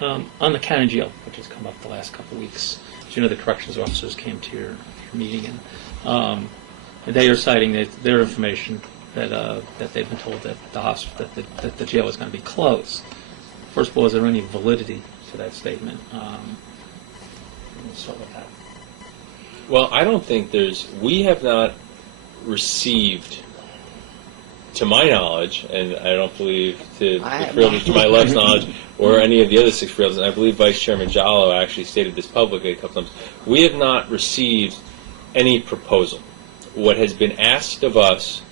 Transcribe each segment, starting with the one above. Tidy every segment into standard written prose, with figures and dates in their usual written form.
On the county jail, which has come up the last couple of weeks, as you know, the corrections officers came to your meeting, and they are citing their information that they've been told that that the jail is going to be closed. First of all, is there any validity to that statement? We'll start with that. Well, I don't think we have not received, to my knowledge, and I don't believe to my left's knowledge, or any of the other 6 freeholders, and I believe Vice Chairman Jallo actually stated this publicly a couple times, we have not received any proposal. What has been asked of us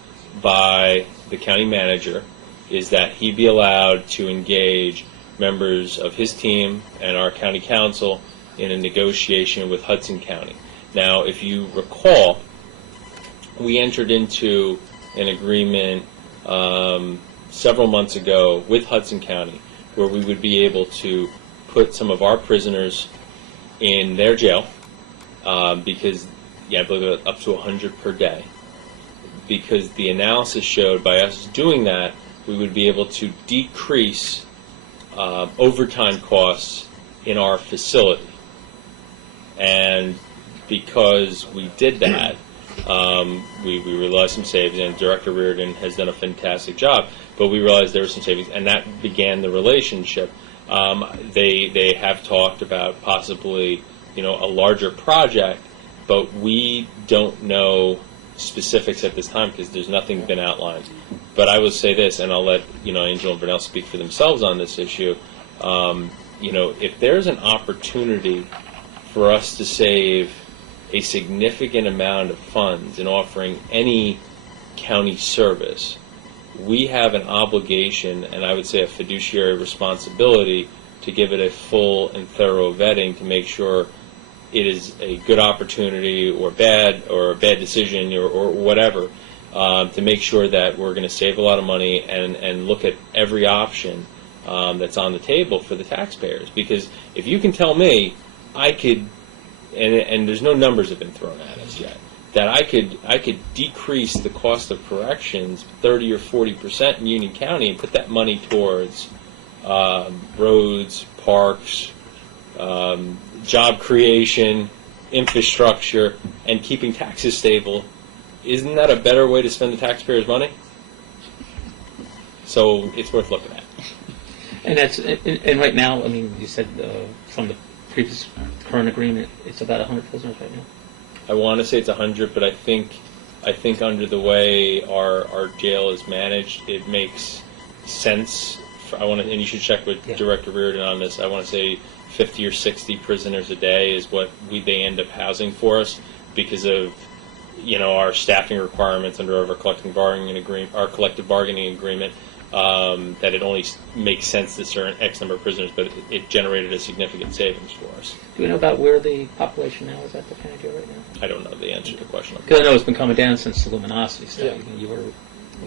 by the county manager is that he be allowed to engage members of his team and our county council in a negotiation with Hudson County. Now, if you recall, we entered into an agreement several months ago with Hudson County where we would be able to put some of our prisoners in their jail because, I believe up to 100 per day. Because the analysis showed by us doing that, we would be able to decrease overtime costs in our facility. And because we did that, we realized some savings, and Director Reardon has done a fantastic job, but we realized there were some savings, and that began the relationship. They have talked about possibly, a larger project, but we don't know specifics at this time because there's nothing been outlined. But I will say this, and I'll let Angel and Vernell speak for themselves on this issue. If there's an opportunity for us to save a significant amount of funds in offering any county service, we have an obligation, and I would say a fiduciary responsibility, to give it a full and thorough vetting to make sure it is a good opportunity or a bad decision or whatever, to make sure that we're going to save a lot of money and look at every option that's on the table for the taxpayers. Because if you can tell me I could, and there's no numbers have been thrown at us yet, that I could decrease the cost of corrections 30 or 40% in Union County and put that money towards roads, parks, job creation, infrastructure, and keeping taxes stable, isn't that a better way to spend the taxpayers' money? So it's worth looking at. And right now, you said from the previous current agreement, it's about 100 prisoners right now. I want to say it's 100, but I think under the way our jail is managed, it makes sense. And you should check with Director Reardon on this. I want to say 50 or 60 prisoners a day is what they end up housing for us because of our staffing requirements under our collective bargaining agreement. That it only makes sense to certain X number of prisoners, but it generated a significant savings for us. Do we know about where the population now is at the county jail right now? I don't know the answer to the question. Because I know it's been coming down since the luminosity study. Yeah.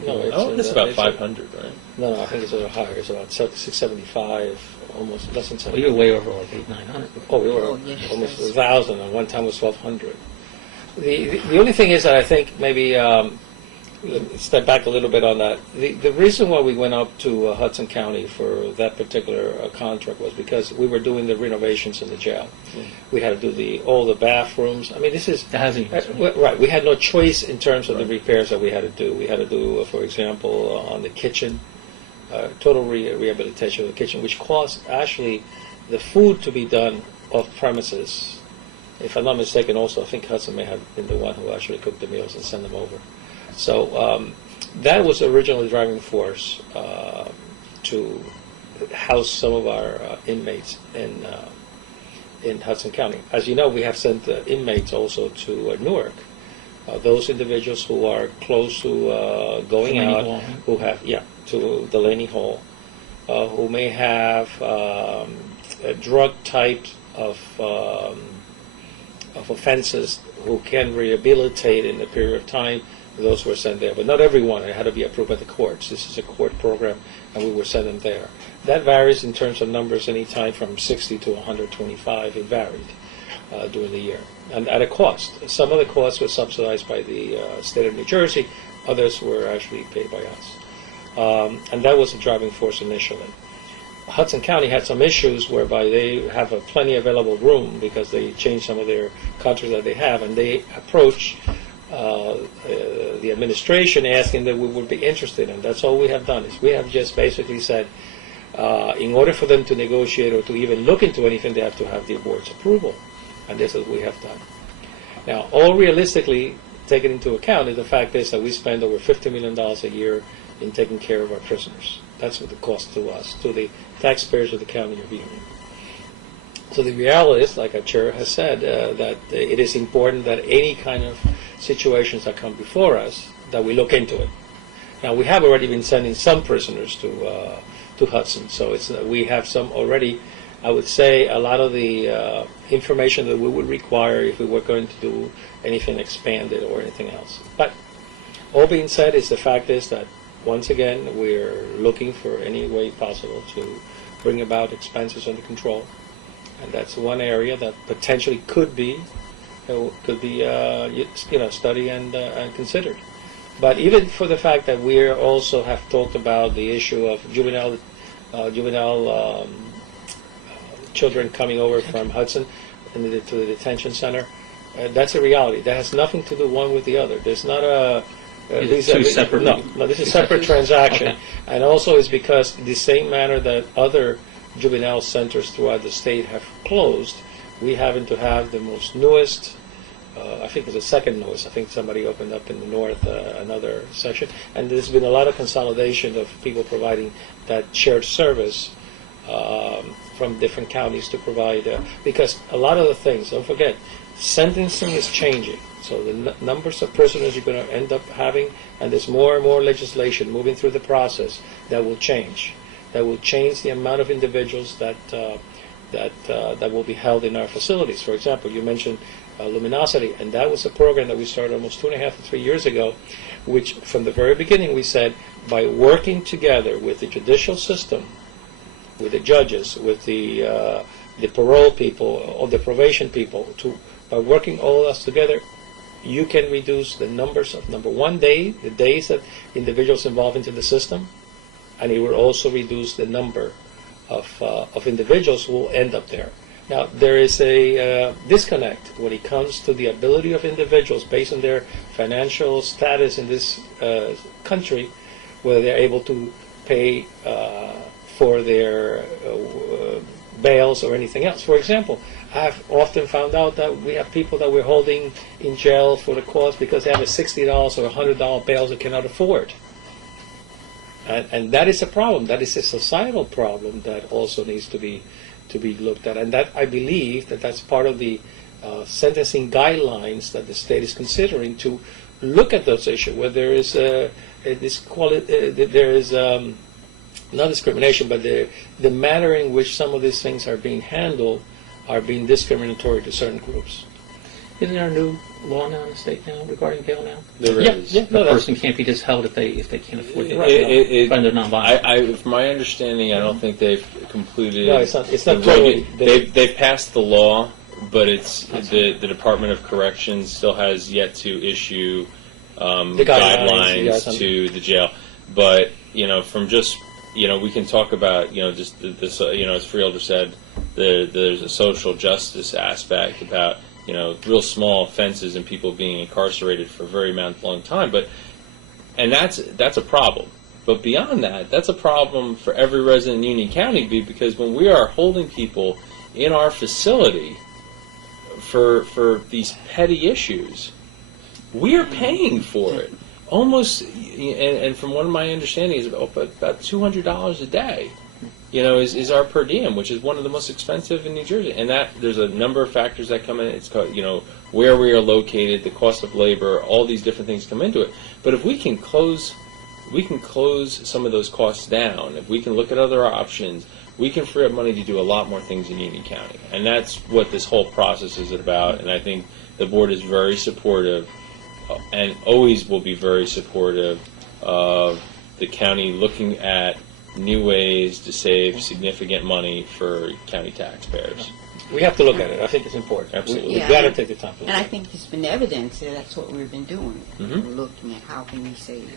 It's about 500, right? No, I think it's a little higher. It's about 675, almost less than 700. Well, you were way over like 800-900. Oh, we were almost 1,000, and one time was 1,200. The only thing is that I think maybe step back a little bit on that. The reason why we went up to Hudson County for that particular contract was because we were doing the renovations in the jail. We had to do all the bathrooms. This is the housing. Right. We had no choice in terms of the repairs that we had to do. We had to do, for example, on the kitchen, total rehabilitation of the kitchen, which caused actually the food to be done off premises. If I'm not mistaken, also I think Hudson may have been the one who actually cooked the meals and sent them over. So that was originally the driving force to house some of our inmates in Hudson County. As you know, we have sent inmates also to Newark. Those individuals who are close to going Delaney out, Hall. who have to Delaney Hall, who may have a drug type of offenses, who can rehabilitate in a period of time. Those were sent there, but not everyone. It had to be approved by the courts. This is a court program, and we were sending there. That varies in terms of numbers, any time from 60 to 125. It varied during the year, and at a cost. Some of the costs were subsidized by the state of New Jersey. Others were actually paid by us, and that was the driving force initially. Hudson County had some issues whereby they have a plenty available room because they changed some of their contracts that they have, and they approached the administration asking that we would be interested, and that's all we have done. Is we have just basically said, in order for them to negotiate or to even look into anything, they have to have the board's approval, and this is what we have done. Now, all realistically taken into account is the fact is that we spend over $50 million a year in taking care of our prisoners. That's what the cost to us, to the taxpayers of the County of Union. So the reality is, like our chair has said, that it is important that any kind of situations that come before us, that we look into it. Now, we have already been sending some prisoners to Hudson, so we have some already. I would say a lot of the information that we would require if we were going to do anything expanded or anything else. But all being said, is the fact is that once again we're looking for any way possible to bring about expenses under control, and that's one area that potentially could be studied and considered. But even for the fact that we also have talked about the issue of juvenile children coming over from Hudson to the detention center, that's a reality. That has nothing to do one with the other. There's not a two separate. No, this is a separate transaction, Okay. and also it's because the same manner that other juvenile centers throughout the state have closed, we happen to have the most newest. I think it's the second newest. I think somebody opened up in the north another section, and there's been a lot of consolidation of people providing that shared service from different counties to provide, because a lot of the things, don't forget, sentencing is changing. So the numbers of prisoners you're going to end up having, and there's more and more legislation moving through the process that will change. That will change the amount of individuals that will be held in our facilities. For example, you mentioned Luminosity, and that was a program that we started almost 2.5 to 3 years ago, which from the very beginning we said, by working together with the judicial system, with the judges, with the parole people, or the probation people, by working all of us together, you can reduce the numbers of, number one, the days that individuals involved into the system, and it will also reduce the number of individuals who will end up there. Now, there is a disconnect when it comes to the ability of individuals, based on their financial status in this country, whether they're able to pay for their bails or anything else. For example, I've often found out that we have people that we're holding in jail for the cause because they have a $60 or $100 bails they cannot afford. And that is a problem. That is a societal problem that also needs to be looked at. And that, I believe, that's part of the sentencing guidelines that the state is considering, to look at those issues where there is not discrimination, but the manner in which some of these things are being handled are being discriminatory to certain groups. Isn't there a new law now in the state now regarding bail now? There is. Yeah, no, A that's, person can't be just held if they can't afford the rent. When they're nonviolent. From my understanding, I don't think they've completed. no, it's not the totally. They've passed the law, but it's the Department of Corrections still has yet to issue The guidelines, guidelines to the jail. But from just we can talk about just this as Freelder said, there's a social justice aspect about real small offenses and people being incarcerated for a very long time, and that's a problem. But beyond that, that's a problem for every resident in Union County, because when we are holding people in our facility for these petty issues, we are paying for it. Almost, and from what my understanding is, about $200 a day, is our per diem, which is one of the most expensive in New Jersey. And that there's a number of factors that come in. It's where we are located, the cost of labor, all these different things come into it. But if we can close some of those costs down, if we can look at other options, we can free up money to do a lot more things in Union County. And that's what this whole process is about. And I think the board is very supportive, and always will be very supportive of the county looking at new ways to save significant money for county taxpayers. We have to look at it. I think it's important. Absolutely. We've got to take the time to look And I at it. think it's been evidence that that's what we've been doing. Mhm. We're looking at how can we save